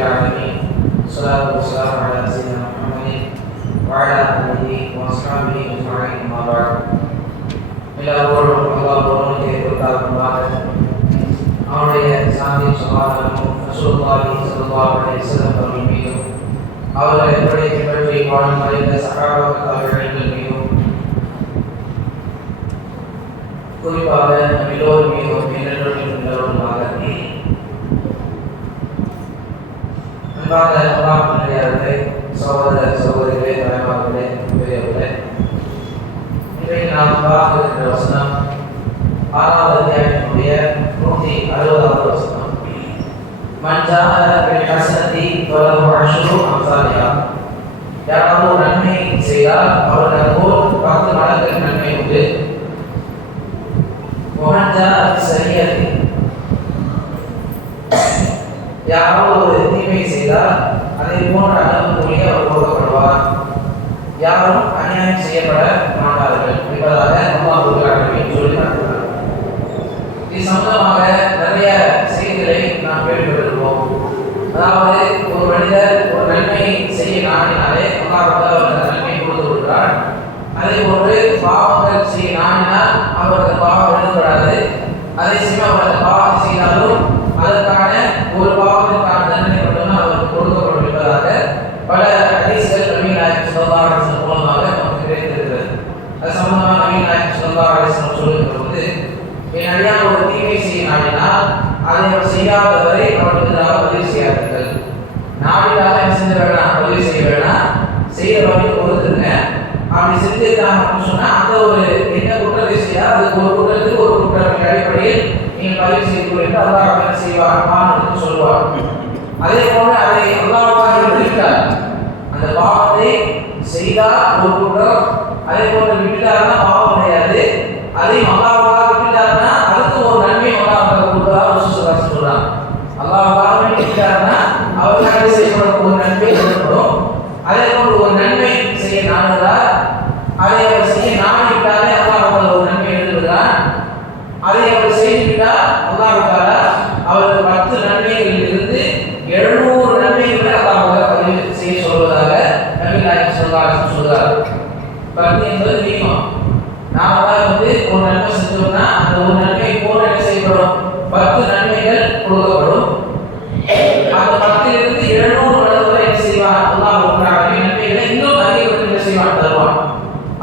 العالمين والصلاة والسلام على سيدنا محمد وعلى آله وأصحابه أجمعين أما بعد எல்லாரோடும் அல்லாஹ்வோடு கேட்பதற்காக அவருடைய சாந்தி சமாதானமும் ரசூலுல்லாஹி ஸல்லல்லாஹு அலைஹி வஸல்லம் அவர்கள் மீதும் அவர்களை எப்படி பின்பற்றி வாழும் மறைந்த சஹாபாக்கள் மீதும் குறிப்பாக நம் எல்லோரும் மீதும் நிலவுமாக அன்பான அல்லாஹ் நல்லடியார்களே, சகோதர சகோதரிகளே, தாய்மார்களே, பெரியவர்களே, இன்றைக்கு நாம் பார்க்க இருக்கிற வசனம் 6வது அத்தியாயத்தினுடைய 160வது வசனம். மன் ஜாஅ பில் ஹஸனதி ஃபலஹு அஷ்ரு அம்சாலிஹா. யாராவது ஒரு நன்மை செய்தால் அவருக்கு போல் 10 மடங்கு நன்மை உண்டு. வமன் ஜாஅ பிஸ்ஸய்யிஅத்தி, யாராவது ஒரு தீமை செய்தால் அதை போன்ற அளவு கூலியை அவர் கொடுக்கப்படுவார். யாரும் அநியாயம் செய்யப்பட மாட்டார்கள் என்பதாக அல்லாஹ் சொல்லி காட்டுகிறார். இது சம்பந்தமாக நிறைய செய்திகளை நாம் கேள்விப்பட்டிருப்போம். அதாவது ஒரு மனிதர் ஒரு நன்மை செய்ய நாடினாலே அல்லாஹ் அந்த நன்மை கொடுத்து விடுகிறார். அதே போன்று பாவங்கள் செய்ய நாடினால் அவரது பாவம் எழுதப்படாது. அதே சமயம் அவர் அந்த பாவம் செய்தாலும் அதற்கான ஒரு பாவத்திற்கான தண்டனை மட்டும்தான் அவருக்கு கொடுக்கப்படும் என்பதாக பல ஹதீஸ்கள் நபி நாயகம் ஸல்லல்லாஹு அலைஹி வஸல்லம் மூலமாக நமக்கு கிடைத்திருக்கிறது. அது சம்பந்தமாக நபி நாயகம் ஸல்லல்லாஹு அலைஹி வஸல்லம் சொல்லும்போது, என் அடியான் ஒரு தீமை செய்ய நாடினால் அதை அவர் செய்யாத வரை அவருக்கு எதிராக பதிவு செய்யாதீர்கள். நாடினால என்ன செஞ்ச வேணாம், பதிவு செய்ய வேணாம், செய்த வரைக்கும் பொறுத்துருங்க. அப்படி செஞ்சிருக்காங்க அப்படின்னு சொன்னால் அந்த ஒரு என்ன குற்றத்தை செய்தால் அதுக்கு ஒரு குற்றத்துக்கு ஒரு குற்றத்தின் அடிப்படையில் நீங்கள் பதிவு செய்து கொண்டு அல்லாஹ் என்ன செய்வார் என்று சொல்வார். அதே போல அதை அல்லாஹ்வாக விட்டார். அந்த பாவத்தை செய்தால் ஒரு குற்றம், அதே போல விட்டார்னா பாவம் கிடையாது. அதையும் அல்லாஹ்வாக விட்டார்னா அதுக்கு ஒரு நன்மை அல்லாஹ் கொடுத்ததாக சொல்றாங்க. அல்லாஹ்வாக விட்டார்னா அவருக்காக செய்யப்படும் ஒரு நன்மை கொடுக்கப்படும். அதே போல ஒரு நன்மை செய்ய நாடுகிறார், அதை அவர் செய்ய நாடிவிட்டாலே அல்லாஹ் ஒரு நன்மை எழுதுகிறார். அதை அவர் செய்துவிட்டால் அல்லாஹ் அவருக்கு 10 நன்மைகளில் இருந்து 700 நன்மைகளை அல்லாஹ் பதிவு செய்ய சொல்வதாக நபி நாயகம் ஸல்லல்லாஹு அலைஹி வஸல்லம் சொல்றார். 10 என்பது மினிமம். நாம ஒரு நன்மை செஞ்சோம்னா அந்த ஒரு நன்மை போல என்ன செய்யப்படும், 10 நன்மைகள் கொடுக்கப்படும். அந்த 10 இருந்து 700 மடங்கு வரை என்ன செய்வான் அல்லாஹ் நன்மைகளை இன்னும் அதிகப்படுத்தி என்ன செய்வான் தருவான்.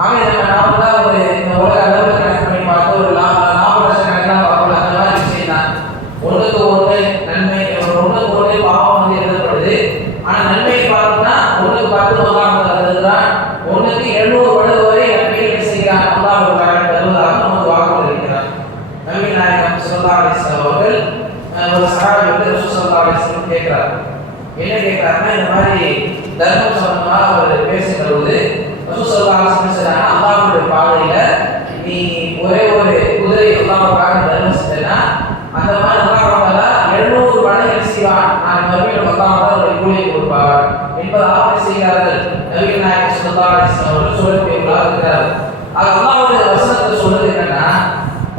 ஆக நாம ஒரு இந்த உலக அளவில் கணக்கு பண்ணி பார்த்து ஒரு லாப நஷ்ட கணக்கெல்லாம் பார்க்கலாம். அந்த மாதிரி விஷயம் தான். ஒன்றுக்கு ஒன்று நன்மை, ஒன்றுக்கு ஒன்று பாவம் எழுதப்படுது. ஆனால் நன்மையை பார்த்தோம்னா ஒன்றுக்கு 10 அல்லாஹ் எழுதுகிறான், ஒன்றுக்கு 700 மடங்கு வரை நன்மைகள் செய்கிறான் அல்லாஹ் தருவதாக நமக்கு வாக்கு இருக்கிறார். நபி நாயகம் ஸல்லல்லாஹு அலைஹி வஸல்லம் அவர்கள் ஒரு சஹாபி ரசூல் ஸல்லல்லாஹு அலைஹி வஸல்லம் கேட்கிறார். என்ன கேட்கிறாருன்னா, இந்த மாதிரி தர்மம் சம்பந்தமாக அவர் பேசும்போது ரசூல் ஸல்லல்லாஹு அலைஹி வஸல்லம் சொன்னாங்க, அல்லாஹ்வுடைய பாதையில நீ ஒரே ஒரு குதிரை அல்லாஹ்வுக்காக தர்மம் செஞ்சனா அந்த மாதிரி அல்லாஹ் 700 மடங்கு செய்வான். நான் மறுபடியும் அல்லாஹ் ஒரு கூலியை கொடுப்பார் என்பதாக செய்கிறார்கள். நபி நாயகம் ஸல்லல்லாஹு அலைஹி வஸல்லம் அவர்கள் சொல்லக்கூடியவர்களாக இருக்கிறார். அது அல்லாஹ்வுடைய வசனத்தை சொல்றது என்னன்னா,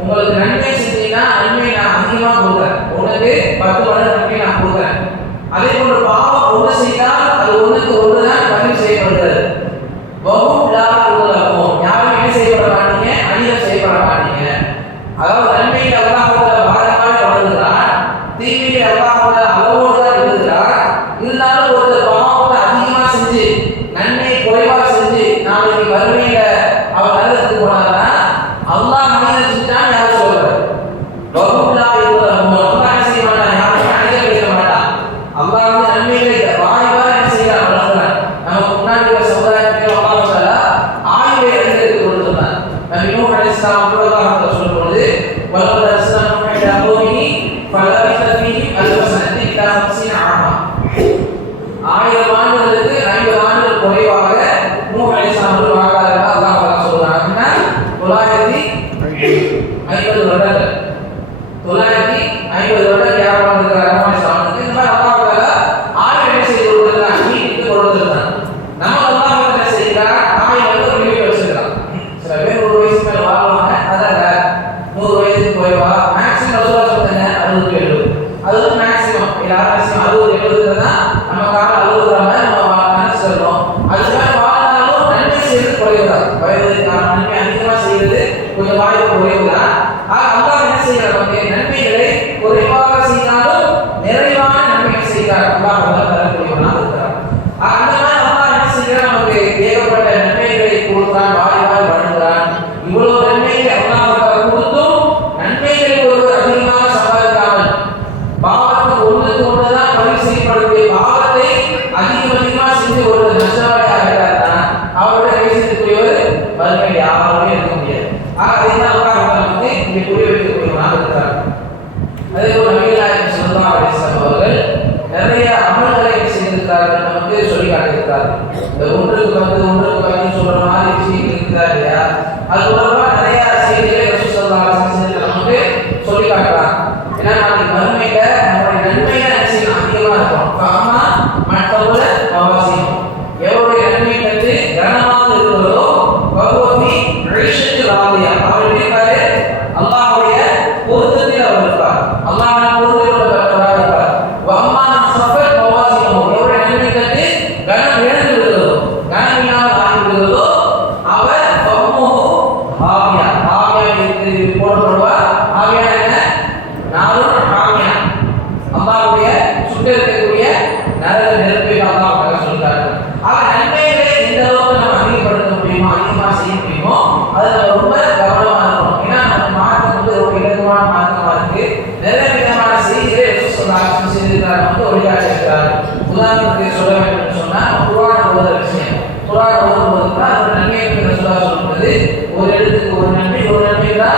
உங்களுக்கு நன்மை செஞ்சீங்கன்னா நன்மை நான் அதிகமாக கொடுக்குறேன், உனக்கு 10 மடங்கு நன்மை நான் கொடுக்குறேன். அதே போல பாவம் ஒன்று செய்தால் அது ஒன்றுக்கு ஒன்று தான் பதிவு செய்யப்படுகிறது. யாரும் என்ன செய்யப்பட மாட்டீங்க, அநியாயம் செய்யப்பட மாட்டீங்க. அதாவது நன்மையை அல்லாஹ் பாரமாக வழங்குகிறார், தீமையை அல்லாஹ் அளவோடு தான் எழுதுகிறார். இருந்தாலும் ஒருத்தர் பாவத்தை அதிகமாக செஞ்சு நன்மையை குறைவாக செஞ்சு நாளைக்கு வறுமையில அவர் நல்லதுக்கு போனார்னா அல்லாஹ் மனிதன் செஞ்சுட்டான் யாரும் சொல்றாரு. அல்லாஹ் என்ன செய்ய மாட்டான், யாருமே அநியாயம் செய்ய மாட்டான். அல்லாஹ் நன்மைகளை வாய்வாக என்ன செய்யறான், வளர்க்கிறான். நமக்கு முன்னாடி உள்ள சமுதாயத்துக்கு அல்லாஹ் ஆய்வை அறிஞருக்கு கொடுத்திருந்தான். நபி நூஹ் அலைஹிஸ்ஸலாம் அல்லாஹ் சொல்லும்போது வலகத் அர்ஸல்னா நூஹ இலா கௌமிஹி ஃபலபிஸ ஃபீஹிம் அல்ஃப ஸனத்தி இலா 50 ஆமா. 1000 ஆண்டுகளுக்கு 50 ஆண்டுகள் குறைவாக நூஹ் அலைஹிஸ்ஸலாம் அவர்கள் வாழ்ந்தார்கள் அல்லாஹ் சொல்றாங்க. 950 வருடங்கள் 950 வருடங்கள் யார் வாழ்ந்திருக்கிறார் நூஹ் அலைஹிஸ்ஸலாம். இந்த மாதிரி அல்லாஹ் ஆய்வு என்ன செய்து கொடுத்திருக்கான், நீதிக்கு கொடுத்திருக்கான். நம்ம அல்லாஹ் என்ன செய்யறான், ஆய்வு ஒரு லிமிட் வச்சிருக்கான். சில பேர் 1 வயசு மேல வாழ்வாங்க, அதான் 100 வயசுக்கு போய்வா மேக்ஸிமம் சொல்ல வேண்டும் சொன்னா குர்ஆன் ஓதுற விஷயம். குர்ஆன் ஓதும்போதுனா ஒரு நன்மை ரசூலுல்லாஹ் சொல்றது ஒரு எழுத்துக்கு ஒரு நன்மை, ஒரு நன்மைனா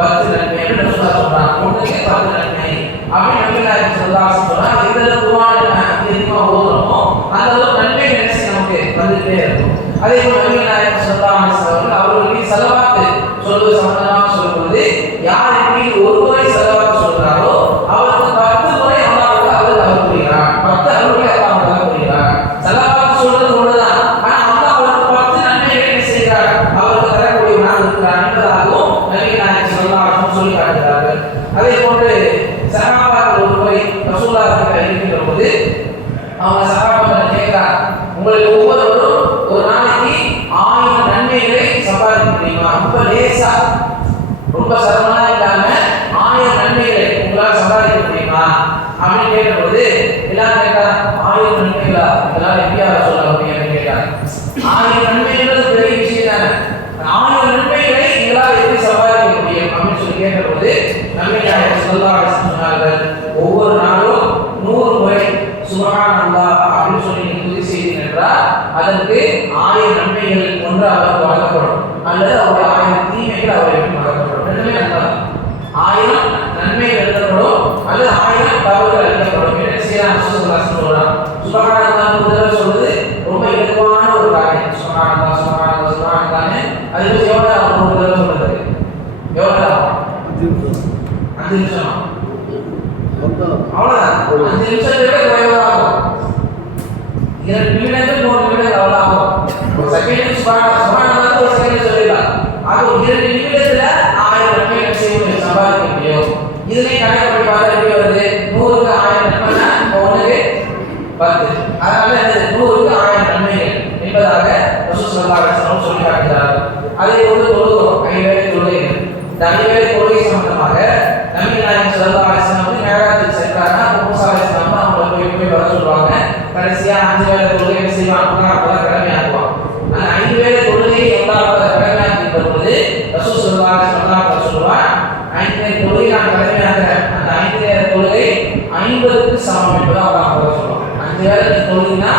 10 நன்மை என்று ரசூலுல்லாஹ் சொல்றாங்க. ஒண்ணுக்கு 10 நன்மை. அப்படி நபிகள் ஸல்லல்லாஹு அலைஹி வஸல்லம் எந்த குர்ஆன் அதிகமா ஓதுறோமோ அந்த அளவுக்கு நன்மை நினைச்சு நமக்கு வந்துட்டே இருக்கும். அதே போல நபிகள் ஸல்லல்லாஹு அலைஹி வஸல்லம் அவர்களுக்கு ஸலவாத் சொல்வது சம்பந்தமாக சொல்லும்போது யார் மீது ஒரு முறை ஸலவாத் சொல்றாரோ அவருக்கு 10 முறை அல்லாஹ்வுக்கு அவர் புரிகிறார். 10 அருளை அல்லாஹ் புரிகிறார். ஸலவாத் சொல்றது ஒண்ணுதான். ஆனா அல்லாஹ் அவருக்கு 10 நன்மைகளை செய்கிறார். அவருக்கு தரக்கூடியவனாக இருக்கிறார் என்பதாகவும் நபிகள் ஸல்லல்லாஹு அலைஹி வஸல்லம் சொல்லி காட்டுகிறார்கள். அதே போன்று சஹாபாக்கள் ஒரு முறை ரசூலுல்லாஹ் கிட்ட இருக்கிற போது அவங்க சஹாபாக்கள் கேட்கிறார், உங்களுக்கு ஒவ்வொருவரும் ஒரு நாளைக்கு 1000 நன்மைகளை சம்பாதிக்க முடியுமா? ரொம்ப லேசா, ரொம்ப சிரமமா இல்லாம 1000 நன்மைகளை உங்களால் சம்பாதிக்க முடியுமா அப்படின்னு கேட்டபோது எல்லாரும் கேட்டாங்க, 1000 நன்மைகளா? இதெல்லாம் எப்படியா சொல்ல முடியும் கேட்டாங்க. 1000 நன்மைகள் பெரிய விஷயம் தானே. 1000 நன்மைகளை எங்களால் எப்படி சம்பாதிக்க முடியும் அப்படின்னு சொல்லி கேட்டபோது நபிகள் ஸல்லல்லாஹு அலைஹி வஸல்லம் சொன்னார்கள், ஒவ்வொரு நாளும் 100 முறை சுப்ஹானல்லாஹ் அப்படின்னு சொல்லி துதி செய்தீர்கள் என்றால் அதற்கு 1000 நன்மைகள் ஒன்று அவருக்கு வழங்கப்படும், அல்லது அவருடைய 1000 தீமைகள் அவருக்கு வழங்கப்படும். ரெண்டுமே நல்லது. 1000 நன்மைகள் எழுதப்படும் அல்லது 1000 தவறுகள் எழுதப்படும். என்ன செய்யலாம்? ரசூலுல்லாஹ் சொல்றாங்க, சுப்ஹானல்லாஹ் முதல்ல சொல்றது ரொம்ப இலகுவான ஒரு காரியம். சுப்ஹானல்லாஹ் சுப்ஹானல்லாஹ் சுப்ஹானல்லாஹ் அதுக்கு எவ்வளவு ஒரு தடவை சொல்றது? எவ்வளவு? 5 நிமிஷம். அவ்வளவுதான். 5 நிமிஷத்தை விட குறைவா ஆகும். 2 நிமிடங்கள் 3 நிமிடங்கள் அவ்வளவு ஆகும். ஒரு செகண்ட் சுப்ஹானல்லாஹ் ஒரு செகண்ட் சொல்லிடலாம். அது 2 நிமிடத்துல 1000 நன்மைகள் செய்ய சம்பாதிக்க முடியும். இதுலயே கணக்கு பண்ணி பார்த்தா எப்படி வருது? 100க்கு 1000 நன்மைனா ஒண்ணுக்கு 10. அதனால 100க்கு 1000 நன்மைகள் என்பதாக ரசூல் ஸல்லல்லாஹு அலைஹி வஸல்லம் சொல்லி காட்டுகிறார்கள். அதே போல தொழுகிறோம், 5 வேளை தொழுகைகள். இந்த 5 வேளை தொழுகை சம்பந்தமாக நபிகள் ஸல்லல்லாஹு அலைஹி வஸல்லம் மேராஜுக்கு சென்றாங்கன்னா மூஸா அலைஹிஸ்ஸலாம் அவங்களை போய் வர சொல்லுவாங்க. கடைசியா 5 வேளை தொழுகை செய்வாங்க, அப்பதான் கடமையாக்குவாங்க. அந்த 5 வேளை தொழுகையை எவ்வளவு கடமையாக்கி வரும்போது ரசூல் ஸல்லல்லாஹு அலைஹி வஸல்லம் சொல்லுவார், 5 வேளை தொழுகை நான் கடமையாக்குறேன், அந்த 5 வேளை தொழுகை 50க்கு சமம் என்பதை அல்லாஹ் சொல்லுவாங்க. 5 வேளை தொழுகைனா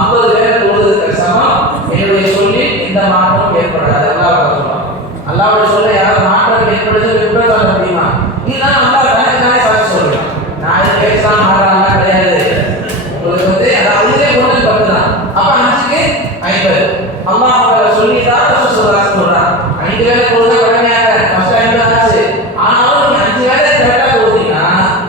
50 வேளை தொழுகிறதுக்கு சமம். என்னுடைய சொல்லி எந்த மாற்றமும் ஏற்படாது அல்லாஹ் சொல்லுவாங்க. அல்லாஹ்வுடைய சொல்ல யாராவது மாற்றம் ஏற்படுது எப்படி சொல்ல முடியுமா? இதுதான் அல்லாஹ் தனக்குத்தானே சாட்சி சொல்றான். நான் இதை பேசலாம் மாறலாம் கிடையாது. உங்களுக்கு அதுவே 1 தான். அப்ப 5க்கு 50 அல்லாஹ் சொல்லிதான் ரசூல் ஸல்லல்லாஹு அலைஹி சொல்றான். 5 வேளை தொழுகை கடமையாக ஃபர்ஸ்ட் 50 ஆச்சு. ஆனாலும் நீங்க 5 வேளை கரெக்டா தொழுதீங்கன்னா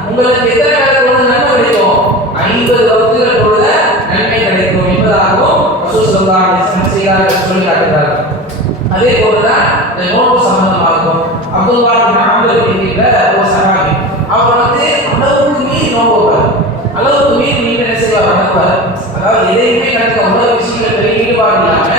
உங்களுக்கு எத்தனை வேளை தொழுது நன்மை கிடைக்கும்? 50 வக்துகள் தொழுத நன்மை கிடைக்கும் என்பதாகவும் ரசூல் ஸல்லல்லாஹு அலைஹி வஸல்லம் சொல்லி காட்டுகிறார்கள். அதே போலதான் இந்த நோன்பு சம்பந்தமாகும். அப்துல்லாஹ் பின் அம்ர் என்கிற ஒரு சஹாபி, அவர் அளவுக்கு மீறி நோன்புவார். அளவுக்கு மீறி நீங்க என்ன செய்வார்? வணங்குவார். அதாவது எதையுமே கணக்கு அவ்வளவு விஷயங்கள் பெரிய ஈடுபாடு இல்லாம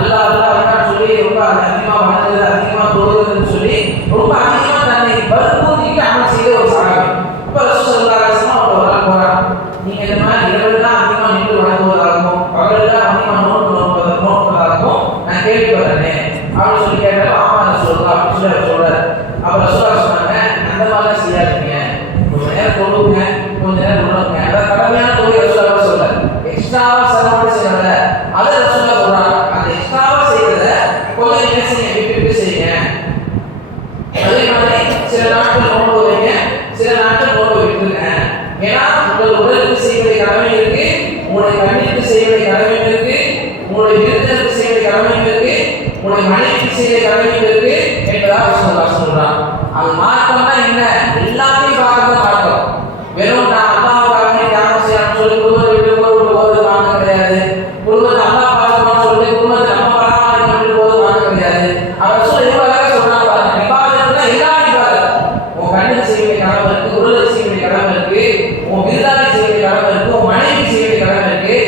அல்லாஹ் அல்லாஹ் சொல்லி ரொம்ப அதிகமா வணங்குறது, அதிகமா தொழுகிறதுன்னு சொல்லி ரொம்ப அதிகமா தன்னை வற்புறுத்திட்டு அமல் செய்த ஒரு சஹாபி. அப்ப ரசூல் ஸல்லல்லாஹு அலைஹி வஸல்லம் அவர் போறாங்க, நீங்க இந்த மாதிரி இரவுலாம் அதிகமா நின்று வணங்குவதாகவும் பகலெல்லாம் அதிகமா நோன்புவதாகவும் நான் கேள்விப்படுறேன் அப்படின்னு சொல்லி கேட்டாலும் ஆமா ரசூலுல்லாஹ் அப்படின்னு சொல்லி சொல்றாரு. அப்ப ரசூலுல்லாஹ் சொன்னாங்க, அந்த மாதிரிலாம் செய்யாதீங்க, கொஞ்ச நேரம் தொழுவுங்க, கொஞ்ச நேரம் உணவுங்க. அதாவது கடமையான தொழில் ரசூலுல்லாஹ் சொல்றாரு. எக்ஸ்ட்ராவா செலவோடு செய்யறத அதை ரசூலுல்லாஹ் சொல்றாங்க. அந்த எக்ஸ்ட்ராவா செய்யறத கொஞ்சம் என்ன செய்யுங்க, விட்டு செய்யுங்க. அதே மாதிரி சில நாட்கள் நோன்பு வைங்க, சில நாட்கள் நோன்பு விட்டுருங்க. ஏன்னா உங்கள் உடலுக்கு செய்வதை கடமை இருக்கு, உங்களுடைய கண்ணிற்கு செய்வதை கடமை இருக்கு, உங்களுடைய விருந்தினருக்கு செய்வதை கடமை இருக்கு, உங்களுடைய மனைவிக்கு செய்வதை கடமை இருக்கு என்பதாக ரசூலுல்லாஹ் சொல்றாங்க. அது மாற்றம்னா என்ன? எல்லாத்தையும் பார்க்கறது மாற்றம். வெறும் நான் அல்லாஹ்வுக்காக தியாகம் செய்யணும்னு சொல்லி குடும்பத்தை விட்டு போறது மாற்றம் கிடையாது. குடும்பத்தை அல்லாஹ் பார்க்கணும்னு சொல்லி குடும்பத்தை நம்ம பராமரிக்கணும்னு போது மாற்றம் கிடையாது. அவர் ரசூல் எவ்வளவு அழகா சொல்றாங்க பாருங்க. இபாதத்னா எல்லா இபாதத். உன் கண்ணுக்கு செய்வதை கடமை இருக்கு, உடலுக்கு செய்வதை கடமை இருக்கு, உன் விருந்தாளிக்கு செய்வதை கடமை இருக்கு, உன் மனைவிக்கு செய்வதை கடமை இருக்கு.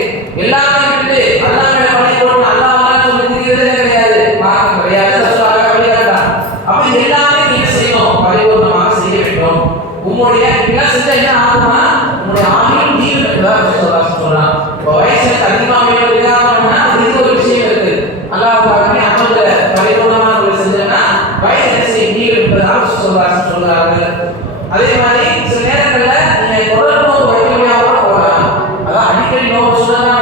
எல்லாத்தையும் விட்டு அல்லாஹ் மேல பழி போட்டு அல்லாஹ் சொல்லி திரிகிறதே கிடையாது, மாற்றம் கிடையாது. ரசூல் அழகா வழிகாட்டுறாங்க. அப்ப எல்லாமே நீங்க செய்யணும், பரிபூர்ணமாக செய்ய வேண்டும். உங்களுடைய இதெல்லாம் செஞ்சா என்ன ஆகுமா? உங்களுடைய ஆயுள் நீளும் என்பதாக ரசூலுல்லாஹ் சொல்றாங்க. வயசு அதிகமாக வேணும்னா இது ஒரு விஷயம் இருக்கு. அல்லாஹ்வுக்காக அமல்ல பரிபூர்ணமாக ஒரு செஞ்சா வயசு நீளும் என்பதாக ரசூலுல்லாஹ் சொல்றாங்க. அதே மாதிரி சில நேரங்கள்ல நீங்க தொடர்ந்து வைக்க முடியாம போகலாம். அதான் அடிக்கடி நோய் சொன்னா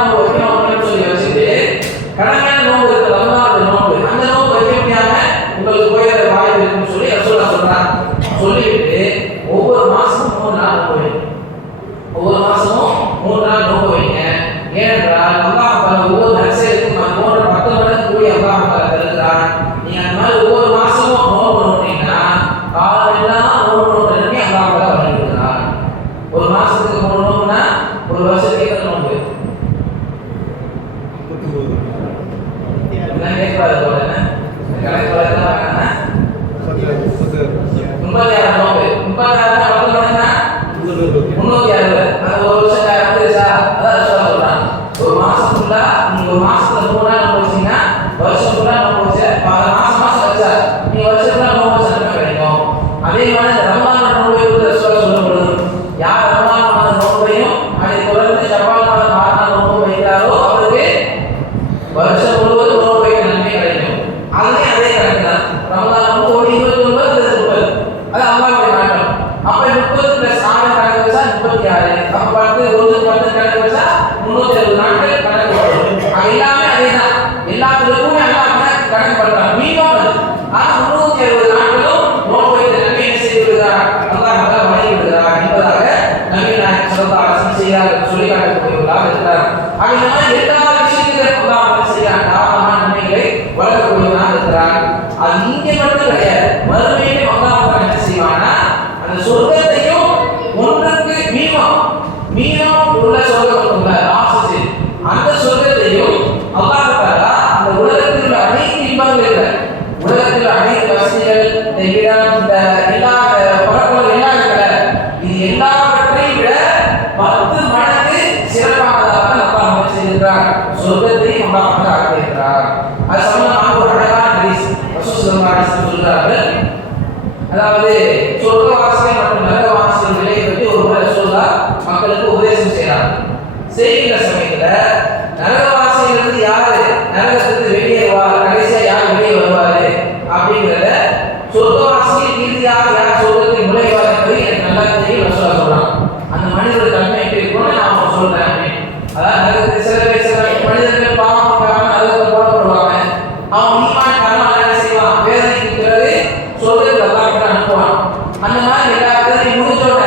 அப்ப 30 பிளஸ் 6 கணக்கு வச்சா 36. அப்ப 10 10 கணக்கு வச்சா 360 நாட்கள் கணக்கு வரும். எல்லாமே அதேதான். எல்லாத்துக்கும் அல்லாஹ் கணக்கு பண்றான். மீண்டும் ஆனா 360 நாட்களும் நோன்பு வைத்து நன்மை என்ன செய்து விடுகிறார்? அல்லாஹ் வழங்கி விடுகிறார் என்பதாக நபி நாயகம் ஸல்லல்லாஹு அலைஹி வஸல்லம் செய்கிறார்கள், சொல்லி காட்டக்கூடியவர்களாக இருக்கிறார். இந்த மாதிரி எல்லா விஷயத்திலும் அல்லாஹ் செய்கிறார், தாராளமான நன்மைகளை வழங்கக்கூடியவனாக இருக்கிறார். அது இங்கே மட்டும் கிடையாது, மறுமையிலே அல்லாஹ் என்ன செய்வானா அந்த சொர்க்கத்தையும் ஒன்றுக்கு மீனம் உள்ள சொர்க்கம் உள்ள ராசசி அந்த சொர்க்கத்தையும் அல்லாஹ் தஆலா அந்த உலகத்தில் உள்ள அனைத்து இன்பங்கள் உலகத்தில் அனைத்து வசதிகள் இந்த இடம் இந்த எல்லா பரப்புகள் எல்லாம் இருக்கிற இது எல்லாவற்றையும் விட 10 மடங்கு சிறப்பானதாக அல்லாஹ் செய்திருக்கிறார். சொர்க்கத்தையும் அல்லாஹ் ஆக்கியிருக்கிறார். அது சம்பந்தமாக ஒரு அழகான ஹதீஸ் ரசூல் ஸல்லல்லாஹு அலைஹி வஸல்லம் சொல்றார்கள். அதாவது சொர்க்கவாசிகள் மற்றும் நரகவாசிகள் நிலையை பற்றி ஒரு முறை ரசூலுல்லாஹ் மக்களுக்கு உபதேசம் செய்றாங்க. செய்கிற சமயத்துல நரகவாசியிலிருந்து யாரு நரகத்துக்கு வெளியேறுவார், கடைசியா யார் வெளியே வருவாரு அப்படிங்கிறத சொர்க்கவாசியில் இறுதியாக யார் சொர்க்கத்தில் நுழைவார் என்பதை எனக்கு நல்லா தெரியும் ரசூலுல்லாஹ் சொல்றாங்க. அந்த மனிதரோட தன்மை எப்படி இருக்கும்னு நான் சொல்றேன் அப்படின்னு. அதாவது நரகத்தில் சில மனிதர்கள் பாவம் காரணம் நரகத்தில் போடப்படுவாங்க. அவன் ஈமான் காரணம் என்ன செய்வான், வேதனைக்கு பிறகு சொர்க்கத்தில் அல்லாஹ் அனுப்புவான். அந்த மாதிரி எல்லா வேதனையும் முடிஞ்சோட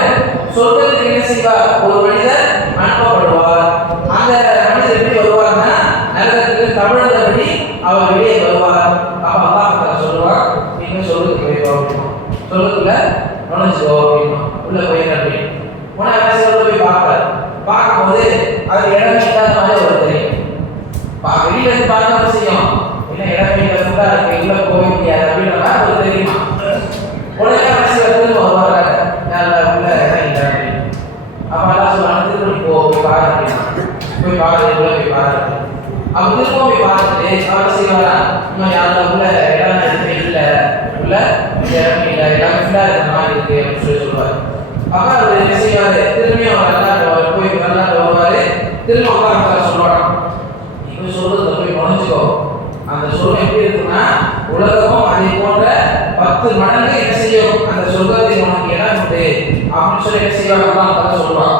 சொர்க்கத்தில் என்ன செய்வார், ஒரு மனிதர் அனுப்பப்படுவார். அந்த மனிதர் எப்படி வருவார்னா நரகத்தில் தமிழபடி அவர் வெளியே வருவார். அப்ப அல்லாஹ் சொல்லுவார், நீங்க சொர்க்கத்துக்கு போய் போகணும், சொர்க்கத்துல நுழைஞ்சுக்கோ அப்படின்னு உள்ள போயிடுற உன போய் பார்க்கும்போது அது இடமே இல்லாத மாதிரி ஒரு தெரியும். வெளியில இருந்து பார்க்க செய்யும், என்ன இடமே இல்லை இருக்கு, உள்ள போக முடியாது அப்படின்ற மாதிரி ஒரு தெரியுமா. உடனே திரும்ப வருவாங்க, உள்ள இடம் இல்லை அப்படின்னு. அப்ப எல்லாம் சொல்லுவாங்க, திரும்ப போய் பாரு அப்படின்னா போய் பாரு, உள்ள போய் பாரு. அப்ப திரும்ப போய் பார்த்துட்டு அவர் செய்வாரா, இன்னும் யாரும் உள்ள இடம் எதுவுமே இல்லை, உள்ள இடமே இல்லை, எல்லாமே ஃபுல்லா இருக்கிற மாதிரி இருக்கு அப்படின்னு சொல்லுவார். அப்ப அவர் என்ன செய்வாரு, திரும்பியும் அவர் போய் வரலாற்று வருவாரு. திரும்ப அல்லாஹ் சொல்லுவாங்க, நீங்க சொல்றத போய் நுழைஞ்சுக்கோ. அந்த சொல்ல எப்படி இருக்குன்னா உலகமும் அதை போன்ற 10 மடங்கு என்ன செய்யும், அந்த சொர்க்கத்தை உனக்கு இடம் உண்டு அப்படின்னு சொல்லி என்ன செய்வாங்க அல்லாஹ் சொல்லுவாங்க.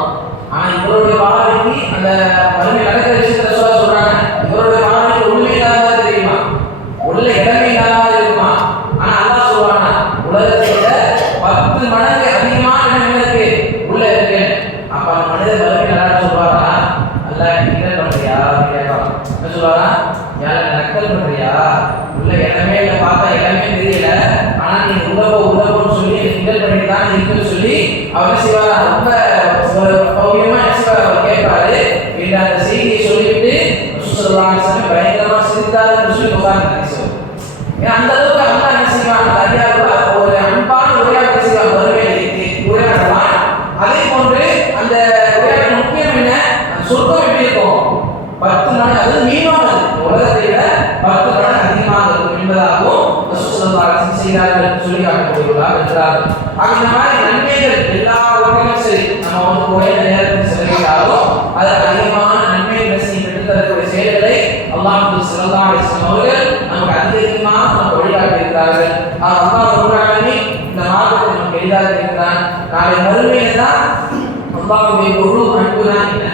ஆனா இவருடைய வாழ்க்கைக்கு அந்த மறுமை நடக்கிற விஷயத்த சொல்றாங்க, இவருடைய வாழ்க்கைக்கு உண்மை இல்லாத தெரியுமா, உள்ள இடமே இல்லாத இருக்குமா. ஆனா அல்லாஹ் சொல்லுவாங்க, உலகத்தோட 10 மடங்கு அதிகமான இடம் இருக்கு உள்ள இருக்கு. அப்ப அந்த மனிதர் மறுமை நல்லா சொல்வாரா, அல்லாஹ் கிண்டல் பண்றியா கேட்பான். என்ன சொல்வாரா, யார நக்கல் பண்றியா, உள்ள இடமே இல்லை, பார்த்தா இடமே தெரியல, ஆனா நீ உள்ளவோன்னு சொல்லி கிண்டல் பண்ணிட்டு தான் இருக்குன்னு சொல்லி அவர் என்ன செய்வாரா, ரொம்ப பௌரியமா என்ன செய்வார், அவர் கேட்பாரு. இல்லை அந்த செய்தியை சொல்லிவிட்டு பயங்கரமா சிரித்தாருன்னு சொல்லி உட்கார்ந்து ஏன்னா அந்த அளவுக்கு அல்லா என்ன செய்வான், அந்த ஒரு அன்பான உரையாடல் செய்வான், உரையாடலாம். அதே போன்று அந்த உரையாடல் முக்கியம் என்ன, சொர்க்கம் எப்படி இருக்கும், 10 மடங்கு, அது மீனமானது, உலகத்தை விட 10 மடங்கு அதிகமாக இருக்கும் என்பதாகவும் செய்கிறார்கள் சொல்லி காட்டக்கூடியவர்களாக இருக்கிறார்கள். இந்த மாதிரி நன்மைகள் எல்லா வகையிலும் சரி, நம்ம குறைந்த நேரத்தில் செலவிட்டாலும் அது அதிகமான நன்மைகளை பெற்றுத்தரக்கூடிய செயல்களை அல்லாஹ் ஸல்லல்லாஹு அலைஹி வஸல்லம் அவர்கள் நமக்கு அதிகமாக நமக்கு வழிகாட்டி இருக்கிறார்கள். அல்லாஹ் ரப்பல் இந்த மார்க்கத்தை நமக்கு எளிதாக இருக்கிறான். நாளை மறுமையில தான் அல்லாஹ்வுடைய முழு அன்புனா என்ன,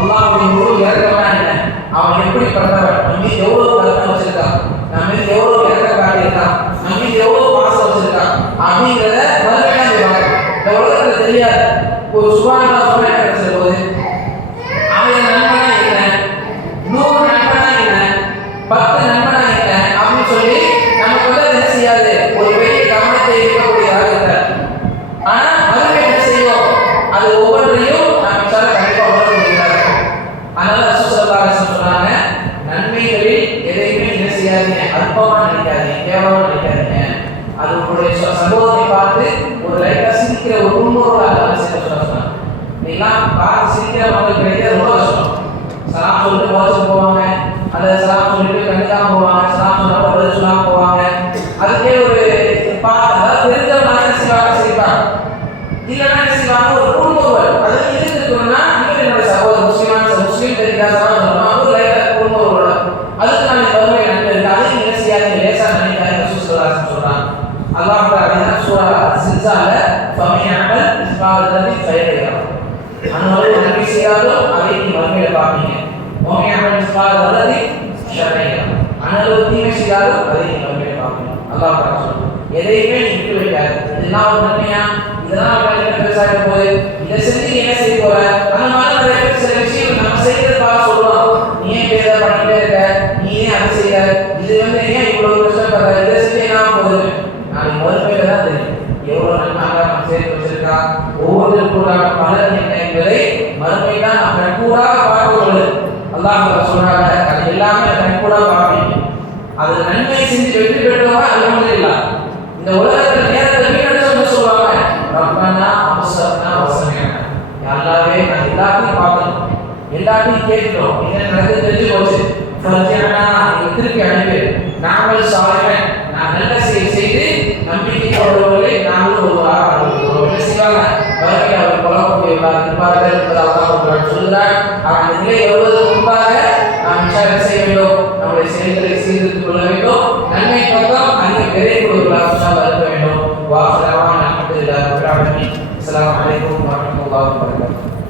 அல்லாஹ்வுடைய முழு இரக்கம்னா என்ன, அவன் எப்படிப்பட்டவன், நம்ம மீது எவ்வளவு கருணை வச்சிருக்கான், நம்ம மீது எவ்வளவு இரக்கம் காட்டியிருக்கான், நம்ம மீது எவ்வளவு பாசம் வச்சிருக்கான் அப்படிங்கிறத மறுமையில இந்த உலகத்துல தெரியாது. ஒரு சுபானல்லாஹ் சொல்ல கிடைச்ச போது 1000 நன்மைனா என்ன, 100 நன்மைனா என்ன, 10 நன்மைனா என்ன அப்படின்னு சொல்லி நமக்கு வந்து என்ன செய்யாது, ஒரு பெரிய கவனத்தை இருக்கக்கூடியதாக இருக்காது. ஆனா மறுமையில என்ன செய்வோம், அது ஒவ்வொன்றையும் நம்ம கண்டிப்பா உணர முடியாது. அதனால ரசூல் ஸல்லல்லாஹு அலைஹி வஸல்லம் சொன்னாங்க, நன்மைகளில் எதையுமே என்ன செய்யாதீங்க, அல்பமா நினைக்காதீங்க, கேவலமா நினைக்காதீங்க. அது உங்களுடைய சகோதரனை பார்த்து ஒரு லைட்டா சிரிக்கிற ஒரு முன்னோரோட சொன்னாங்க. நீங்களாம் பார்த்து சிரிக்கிற மக்கள் கிடைக்கிறது ரொம்ப கஷ்டம். சலாம் சொல்லிட்டு மோசம் போவாங்க, அதை சலாம் சொல்லிட்டு கண்டுக்காம போவாங்க, சலாம் சொன்னப்ப பதில் சொல்லாம போவாங்க. அதுக்கே ஒரு தெரிஞ்சவங்க என்ன செய்வாங்க, சிரிப்பாங்க. இல்லைன்னா என்ன செய்வாங்க, ஒரு குடும்பங்கள் அது இருக்குன்னா நீங்கள் என்னுடைய சகோதரர் முஸ்லீம் தெரியாதவங்க சொல்லணும், ஒரு லைட்டா குடும்பங்களோட அதுக்கு நான் வறுமை நன்மை இருக்கு, அதை நீங்க செய்யாதீங்க, லேசா நினைக்காதீங்க சொல்றாங்க. அல்லாஹ் அப்படின்னா சூரா சில்சால ஃபமியமல் மிஸ்பால் ஃபைரையா அன்னோடு நன்மை செய்தாலும் அதை நீ மறுமையில பார்ப்பீங்க. மோமியாமல் மிஸ்பால் அல்லது ஷர்ரையா அன்னோடு தீமை செய்தாலும் அதை நீ மறுமையில பார்ப்பீங்க. அல்லாஹ் தஆலா சொல்றான் எதையுமே நீ விட்டு வைக்காது. இதெல்லாம் ஒரு நன்மையா, இதெல்லாம் ஒரு நல்ல பெருசாக போகுது, இதை செஞ்சு நீ என்ன செய்ய போற, அந்த மாதிரி நிறைய பேர் சில விஷயங்கள் நம்ம செய்யறது பார்த்து சொல்லுவோம். நீ ஏன் பேர பண்ணிட்டே இருக்க, நீ ஏன் அதை செய்ய, இது ஏன் இவ்வளவு கஷ்டப்படுற, இதை செஞ்சு என்ன போகுது, நாளைக்கு மறுமையில தான் தெரியும் எவ்வளவு நன்மை நம்ம சேர்த்து வச்சிருக்கா. ஒவ்வொருத்தருக்குள்ளான பலன் என்ன என்பதை மறுமையில தான் நம்ம கண்கூடாக பார்க்கப்படுது. அல்லாஹ் சொல்றாங்க அது எல்லாமே கண்கூடாக பார்ப்பீங்க. அது நன்மை செஞ்சு வெற்றி பெற்றவங்க அல்ஹம்துலில்லாஹ். இந்த உலகத்துல நேரத்தை வீணடிச்சவங்க சொல்லுவாங்க ரப்பனா அப்சர்னா வசமிஅனா, அல்லாஹ்வே நான் எல்லாத்தையும் பார்த்தோம், எல்லாத்தையும் கேட்டோம், என்ன நடக்குது தெரிஞ்சு போச்சு, ஃபர்ஜிஅனா எங்களை திருப்பி அனுப்பி நாமல் சாலிஹன் நான் நல்ல செய்து நம்பிக்கை கொண்டவர்களை நாங்களும் ஒரு என்ன செய்வாங்க வரைக்கும் அவர் கொல்லக்கூடியவர்களாக இருப்பார்கள் என்பதை அல்லாஹ் சொல்கிறார். அந்த நிலை வருவதற்கு முன்பாக நாம் விசாரணை செய்ய வேண்டும், நம்முடைய செயல்களை சீர்திருத்திக் கொள்ள வேண்டும், நன்மை பக்கம் அதிக விரைவுள்ளவர்களாக இருக்க வேண்டும். வாஹ் அல்ஹம்துலில்லாஹி ரப்பில் ஆலமீன். அஸ்ஸலாமு அலைக்கும் வரஹ்மத்துல்லாஹி வபரகாத்துஹு.